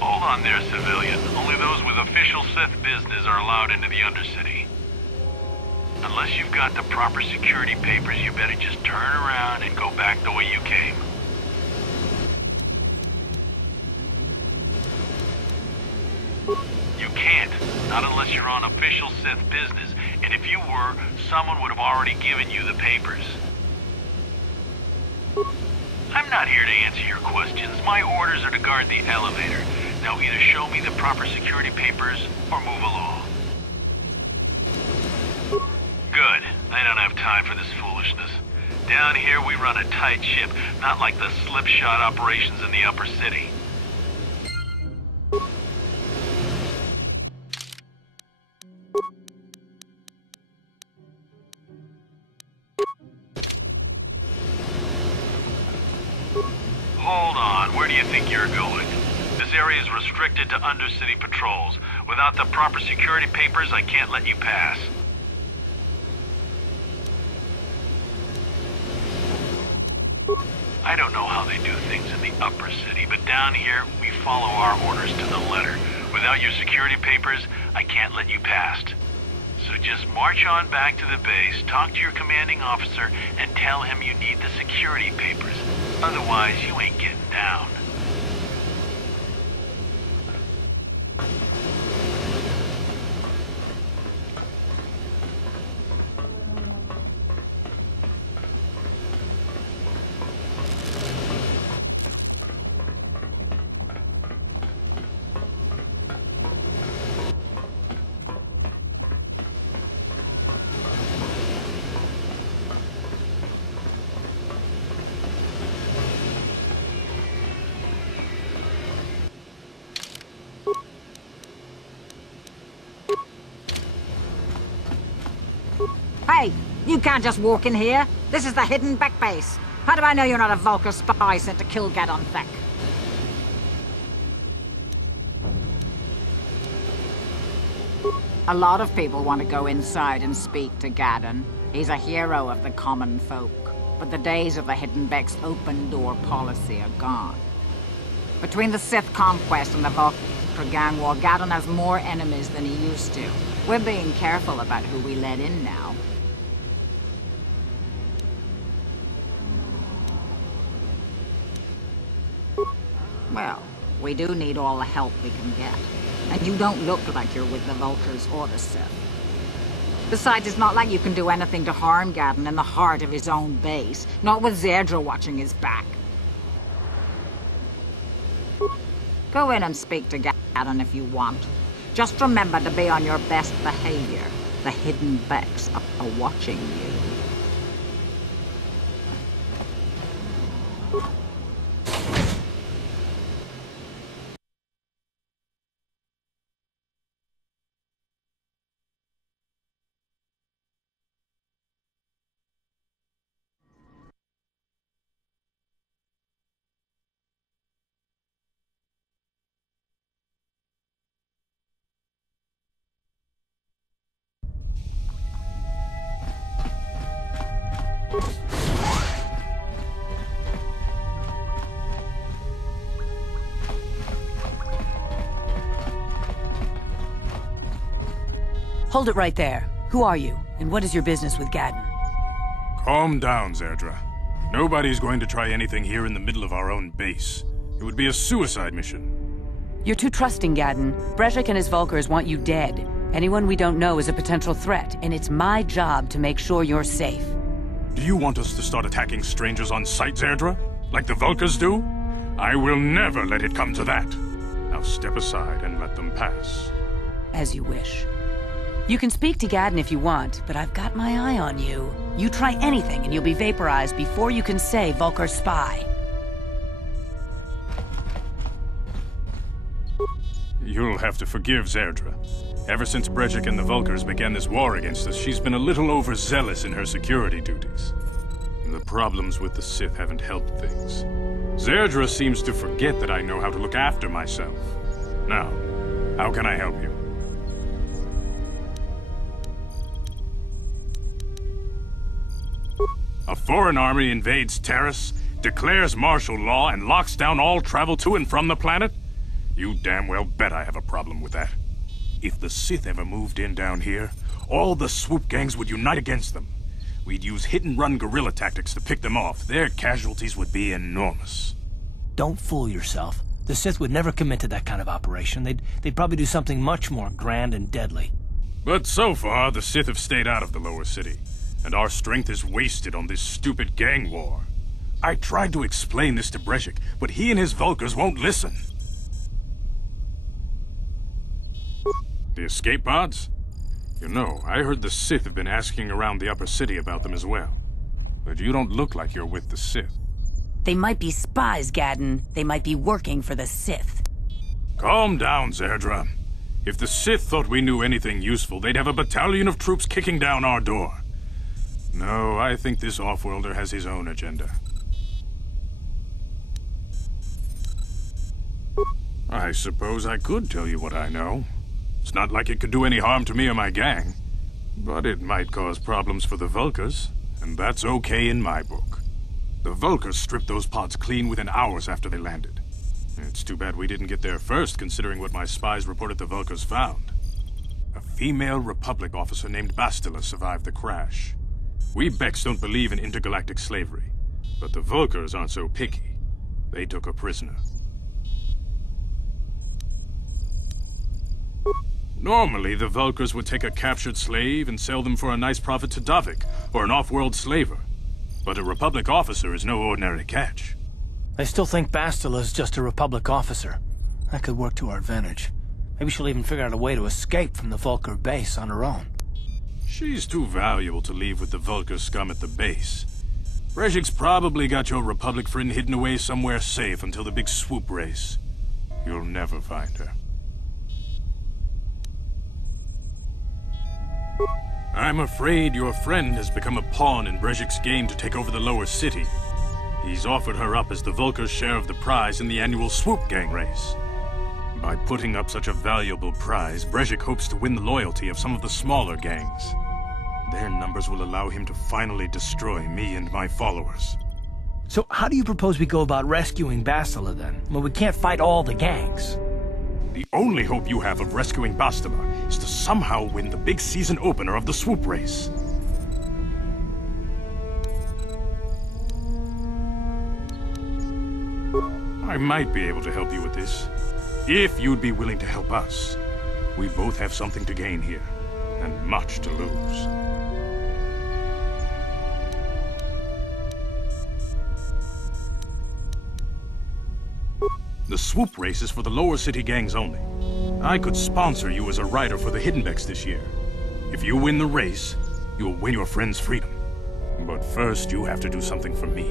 Hold on there, civilian. Only those with official Sith business are allowed into the Undercity. Unless you've got the proper security papers, you better just turn around and go back the way you came. You can't. Not unless you're on official Sith business. And if you were, someone would have already given you the papers. I'm not here to answer your questions. My orders are to guard the elevator. Now either show me the proper security papers or move along. Good. I don't have time for this foolishness. Down here we run a tight ship, not like the slipshod operations in the upper city. Hold on, where do you think you're going? This area is restricted to Undercity patrols. Without the proper security papers, I can't let you pass. I don't know how they do things in the upper city, but down here, we follow our orders to the letter. Without your security papers, I can't let you past. So just march on back to the base, talk to your commanding officer, and tell him you need the security papers. Otherwise, you ain't getting down. Hey, you can't just walk in here. This is the hidden back base. How do I know you're not a Vulkar spy sent to kill Gadon Thek? A lot of people want to go inside and speak to Gadon. He's a hero of the common folk. But the days of the Hidden Beck's open-door policy are gone. Between the Sith conquest and the Vulkar gang war, Gadon has more enemies than he used to. We're being careful about who we let in now. Well, we do need all the help we can get. And you don't look like you're with the Vulkars or the Sith. Besides, it's not like you can do anything to harm Gadon in the heart of his own base. Not with Zedra watching his back. Go in and speak to Gadon if you want. Just remember to be on your best behavior. The Hidden Becks are watching you. Hold it right there. Who are you, and what is your business with Gadon? Calm down, Zedra. Nobody's going to try anything here in the middle of our own base. It would be a suicide mission. You're too trusting, Gadon. Breshik and his Vulkars want you dead. Anyone we don't know is a potential threat, and it's my job to make sure you're safe. Do you want us to start attacking strangers on sight, Zerdra? Like the Vulkars do? I will never let it come to that. Now step aside and let them pass. As you wish. You can speak to Gaddon if you want, but I've got my eye on you. You try anything and you'll be vaporized before you can say Vulkar spy. You'll have to forgive Zerdra. Ever since Brejik and the Vulkars began this war against us, she's been a little overzealous in her security duties. The problems with the Sith haven't helped things. Zerdra seems to forget that I know how to look after myself. Now, how can I help you? A foreign army invades Taris, declares martial law, and locks down all travel to and from the planet? You damn well bet I have a problem with that. If the Sith ever moved in down here, all the swoop gangs would unite against them. We'd use hit-and-run guerrilla tactics to pick them off. Their casualties would be enormous. Don't fool yourself. The Sith would never commit to that kind of operation. They'd probably do something much more grand and deadly. But so far, the Sith have stayed out of the lower city, and our strength is wasted on this stupid gang war. I tried to explain this to Brejik, but he and his Vulkars won't listen. The escape pods? You know, I heard the Sith have been asking around the upper city about them as well. But you don't look like you're with the Sith. They might be spies, Gaddon. They might be working for the Sith. Calm down, Zerdra. If the Sith thought we knew anything useful, they'd have a battalion of troops kicking down our door. No, I think this off-worlder has his own agenda. I suppose I could tell you what I know. It's not like it could do any harm to me or my gang. But it might cause problems for the Vulkars, and that's okay in my book. The Vulkars stripped those pods clean within hours after they landed. It's too bad we didn't get there first, considering what my spies reported the Vulkars found. A female Republic officer named Bastila survived the crash. We Beks don't believe in intergalactic slavery, but the Vulkars aren't so picky. They took her prisoner. Normally, the Vulkars would take a captured slave and sell them for a nice profit to Davik, or an off-world slaver. But a Republic officer is no ordinary catch. I still think Bastila is just a Republic officer. That could work to our advantage. Maybe she'll even figure out a way to escape from the Vulkar base on her own. She's too valuable to leave with the Vulkar scum at the base. Brejik's probably got your Republic friend hidden away somewhere safe until the big swoop race. You'll never find her. I'm afraid your friend has become a pawn in Brejik's game to take over the lower city. He's offered her up as the Vulkar's share of the prize in the annual swoop gang race. By putting up such a valuable prize, Brejik hopes to win the loyalty of some of the smaller gangs. Their numbers will allow him to finally destroy me and my followers. So how do you propose we go about rescuing Bastila then? Well, we can't fight all the gangs. The only hope you have of rescuing Bastila is to somehow win the big season opener of the swoop race. I might be able to help you with this, if you'd be willing to help us. We both have something to gain here, and much to lose. The swoop race is for the lower city gangs only. I could sponsor you as a rider for the Hidden Becks this year. If you win the race, you'll win your friend's freedom. But first, you have to do something for me.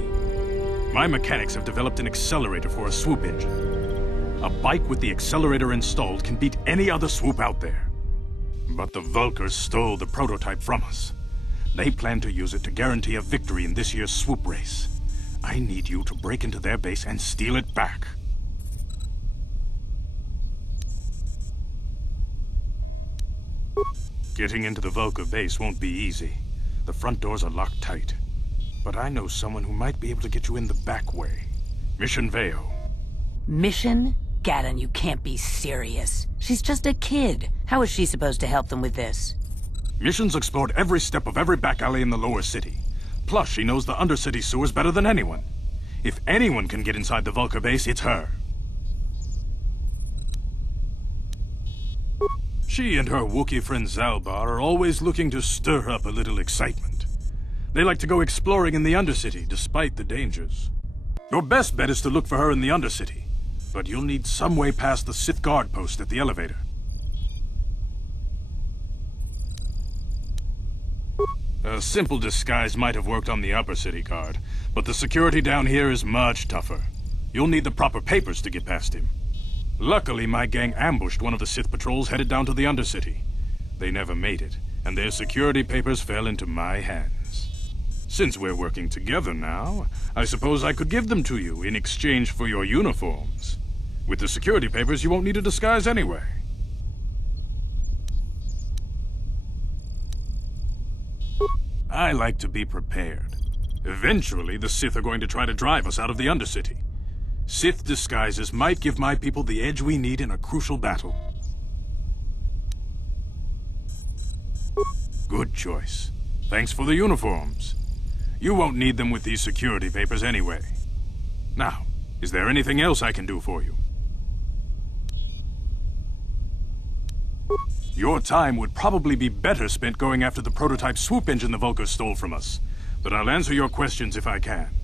My mechanics have developed an accelerator for a swoop engine. A bike with the accelerator installed can beat any other swoop out there. But the Vulkars stole the prototype from us. They plan to use it to guarantee a victory in this year's swoop race. I need you to break into their base and steal it back. Getting into the Vulkar base won't be easy. The front doors are locked tight. But I know someone who might be able to get you in the back way. Mission Veo. Mission? Gaddon, you can't be serious. She's just a kid. How is she supposed to help them with this? Mission's explored every step of every back alley in the lower city. Plus, she knows the undercity sewers better than anyone. If anyone can get inside the Vulkar base, it's her. She and her Wookiee friend Zalbar are always looking to stir up a little excitement. They like to go exploring in the Undercity, despite the dangers. Your best bet is to look for her in the Undercity, but you'll need some way past the Sith guard post at the elevator. A simple disguise might have worked on the Upper City guard, but the security down here is much tougher. You'll need the proper papers to get past him. Luckily, my gang ambushed one of the Sith patrols headed down to the Undercity. They never made it, and their security papers fell into my hands. Since we're working together now, I suppose I could give them to you in exchange for your uniforms. With the security papers, you won't need a disguise anyway. I like to be prepared. Eventually, the Sith are going to try to drive us out of the Undercity. Sith disguises might give my people the edge we need in a crucial battle. Good choice. Thanks for the uniforms. You won't need them with these security papers anyway. Now, is there anything else I can do for you? Your time would probably be better spent going after the prototype swoop engine the Vulkars stole from us, but I'll answer your questions if I can.